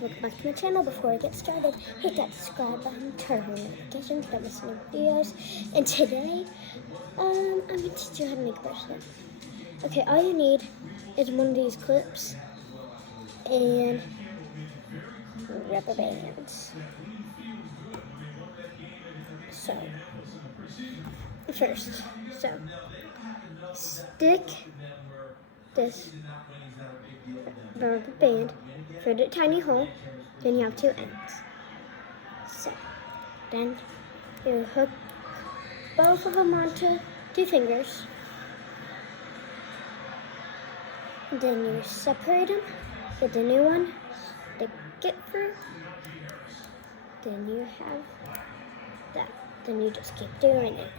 Welcome back to my channel. Before I get started, hit that subscribe button, turn on notifications, don't miss any videos. And today, I'm going to teach you how to make a bracelet. Okay, all you need is one of these clips and rubber bands. So, first, stick this rubber band through the tiny hole, then you have two ends. So, then you hook both of them onto two fingers. Then you separate them, get the new one, stick it through. Then you have that. Then you just keep doing it.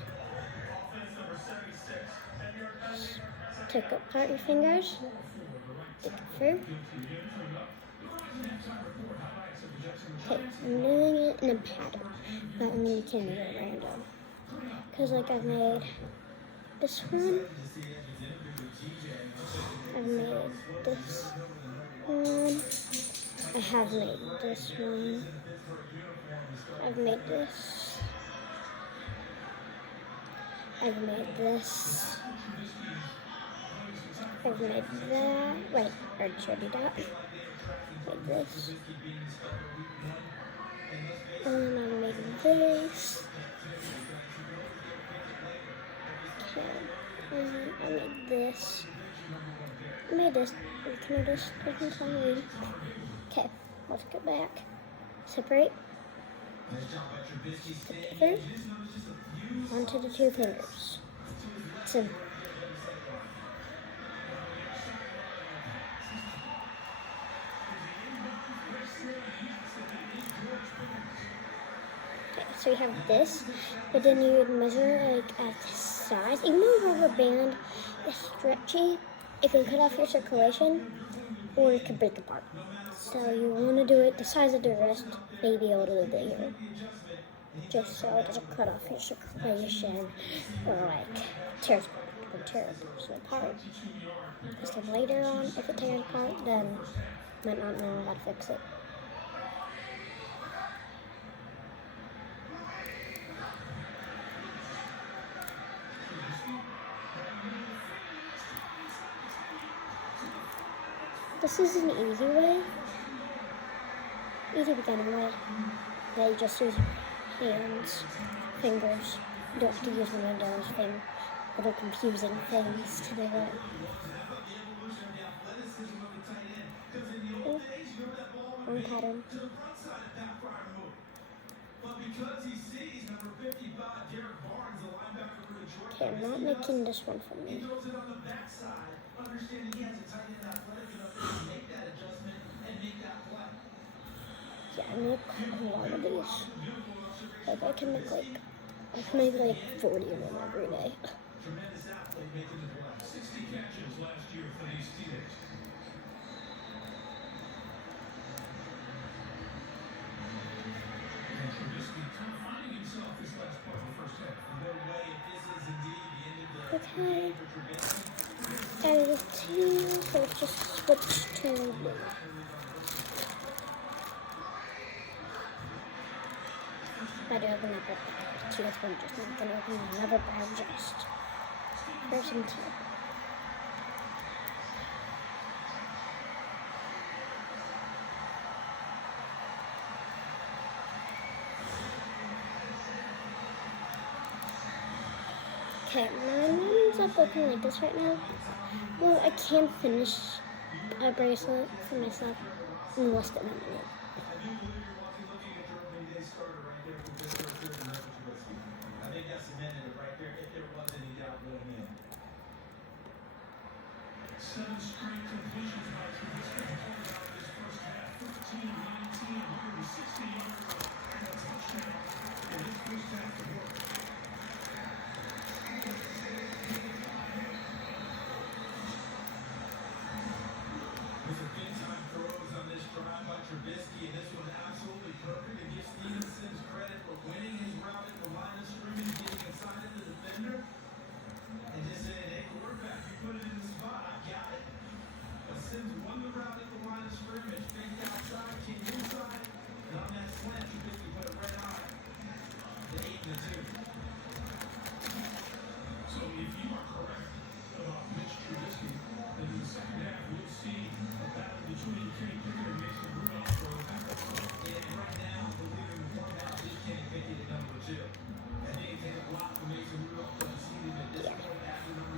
Take apart your fingers, stick it through. Okay, I'm doing it in a pattern, but I'm going to do it random. Because like I've made this one, I've made this one, I have made this one, I've made this, I've made this, I've made that, wait, I already showed you that, like this, and I made this, okay, and I made this, can I just doesn't tell me, okay, let's go back, separate, put it through, onto the two fingers, so, so you have this, but then you would measure like at the size. Even though rubber band is stretchy, it can cut off your circulation or it can break apart. So you want to do it the size of the wrist, maybe a little bigger, just so it doesn't cut off your circulation or like tear it apart. Because later on, if it tears apart, then you might not know how to fix it. This is an easy beginning way. Yeah, you just use hands, fingers. You don't have to use one of those little confusing things to do it. One pattern. Okay, I'm not making this one for me. Yeah, I'm gonna cut a lot of these. Like I can make like 40 of them every day. Okay, I have two, so let's just switch to blue. I do open up a two, I'm just not going to open another bag just for some tea. Okay, mine's up looking like this right now. Well, I can't finish a bracelet for myself in less than a minute.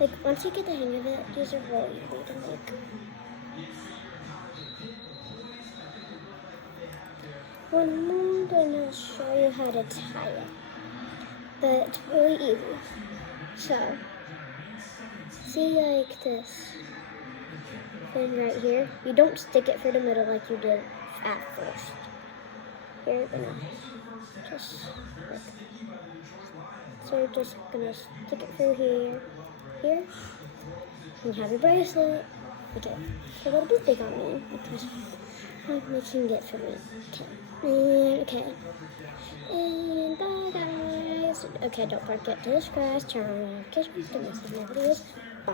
Like, once you get the hang of it, these are really easy to make. One more, then I'll show you how to tie it. But it's really easy. So, see like this thing right here? You don't stick it through the middle like you did at first. You're gonna just like, so you're just gonna stick it through here. You have your bracelet. Okay, so that'll be big on me because I'm making it for me. Okay. And bye guys. Okay, don't forget to subscribe, turn on notifications, don't miss any videos. Bye.